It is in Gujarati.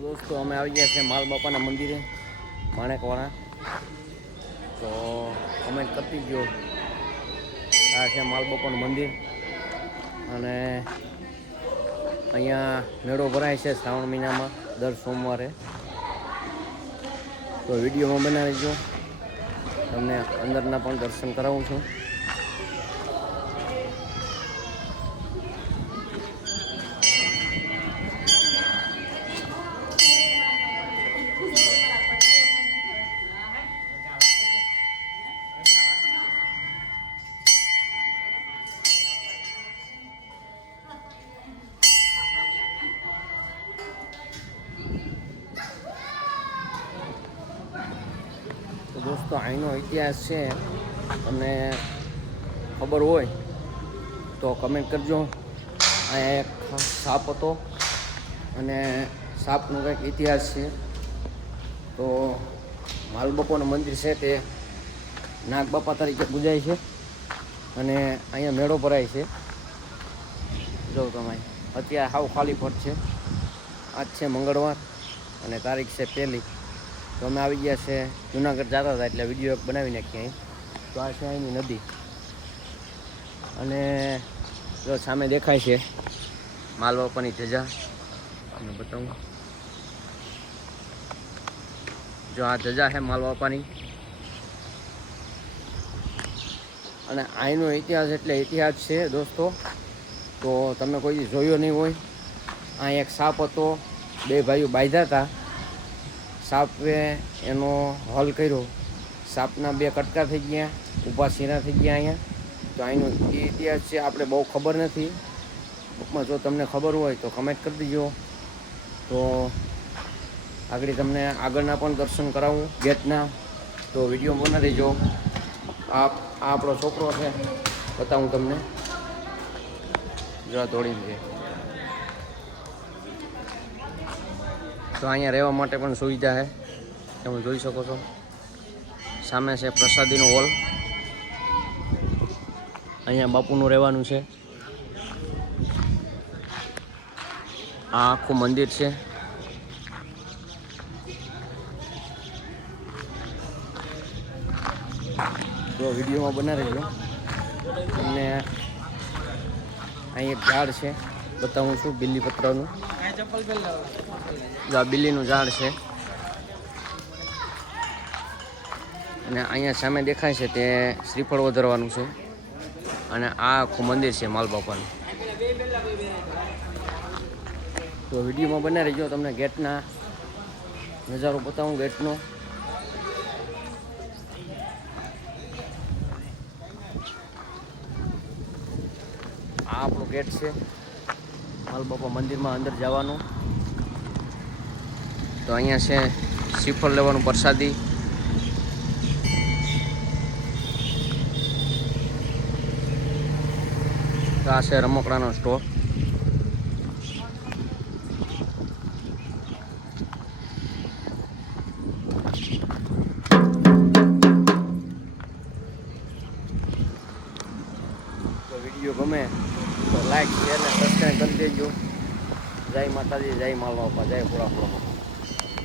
દોસ્તો, અમે આવી ગયા છે માલ બાપાના મંદિરે માણેકવાળા તો અમે કપી ગયો. આ છે માલ બાપાનું મંદિર. અને અહીંયા મેળો ભરાય છે શ્રાવણ મહિનામાં, દર સોમવારે. તો વિડીયોમાં બનાવી જો તમને અંદરના પણ દર્શન કરાવું છું. દોસ્તો અહીંનો ઇતિહાસ છે. તમને ખબર હોય તો કમેન્ટ કરજો. અહીંયા એક સાપ હતો અને સાપનો કંઈક ઇતિહાસ છે. તો માલબપોનું મંદિર છે તે નાગબાપા તરીકે પૂજાય છે અને અહીંયા મેળો ભરાય છે. જો તમે અત્યારે હાવ ખાલી ફટ છે. આજ છે મંગળવાર અને તારીખ છે પહેલી. તો અમે આવી ગયા છે જુનાગઢ જતા હતા એટલે વીડિયો એક બનાવી નાખીએ અહીં. તો આ છે અહીંની નદી. અને જો સામે દેખાય છે માલવાપાની ધજા. તમને બતાવું. જો આ ધજા છે માલવાપાની અને અહીંનો ઇતિહાસ એટલે ઇતિહાસ છે દોસ્તો. તો તમે કોઈ જોયો નહીં હોય. અહીં એક સાપ હતો, બે ભાઈઓ બાંધ્યા હતા. સાપે એનો હલ કર્યો. સાપના બે કટકા થઈ ગયા, ઊભા સીના થઈ ગયા અહીંયા. તો અહીંનો એ ઇતિહાસ છે, આપણે બહુ ખબર નથી. ટૂંકમાં જો તમને ખબર હોય તો કમેન્ટ કરી દીજો. તો આગળ તમને આગળના પણ દર્શન કરાવું, ગેટના. તો વીડિયો બનાવી દેજો. આ આપણો છોકરો છે, બતાવું તમને. જરા દોડીને છે તો અહીંયા રહેવા માટે પણ સુવિધા છે. તમે જોઈ શકો છો. સામે છે પ્રસાદીનો હોલ. અહીંયા બાપુનું રહેવાનું છે. આ આખું મંદિર છે. તો વિડીયોમાં બનાવી રહેજો તમને અહીં એક ઝાડ છે. બતાવું છું બિલ્લીપત્રનું જો આ બિલ્લીનું ઝાડ છે. અને અહીંયા સામે દેખાય છે તે શ્રીફળ વધારવાનું છે. અને આ આખું મંદિર છે માલબાપાનું. તો વિડીયોમાં બનાવી રહેજો, તમને ગેટના નજારો બતાવું ગેટનો. આ આપણો ગેટ છે. માલબાપા મંદિરમાં અંદર જવાનું. તો અહીંયા છે શ્રીફળ લેવાનું પ્રસાદી. આ છે રમકડાનો સ્ટોર વીડિયો ગમે તો લાઈક શેર અને સબસ્ક્રાઈબ કરી દેજો. જય માતાજી જય માલવા જય પુરા પુરા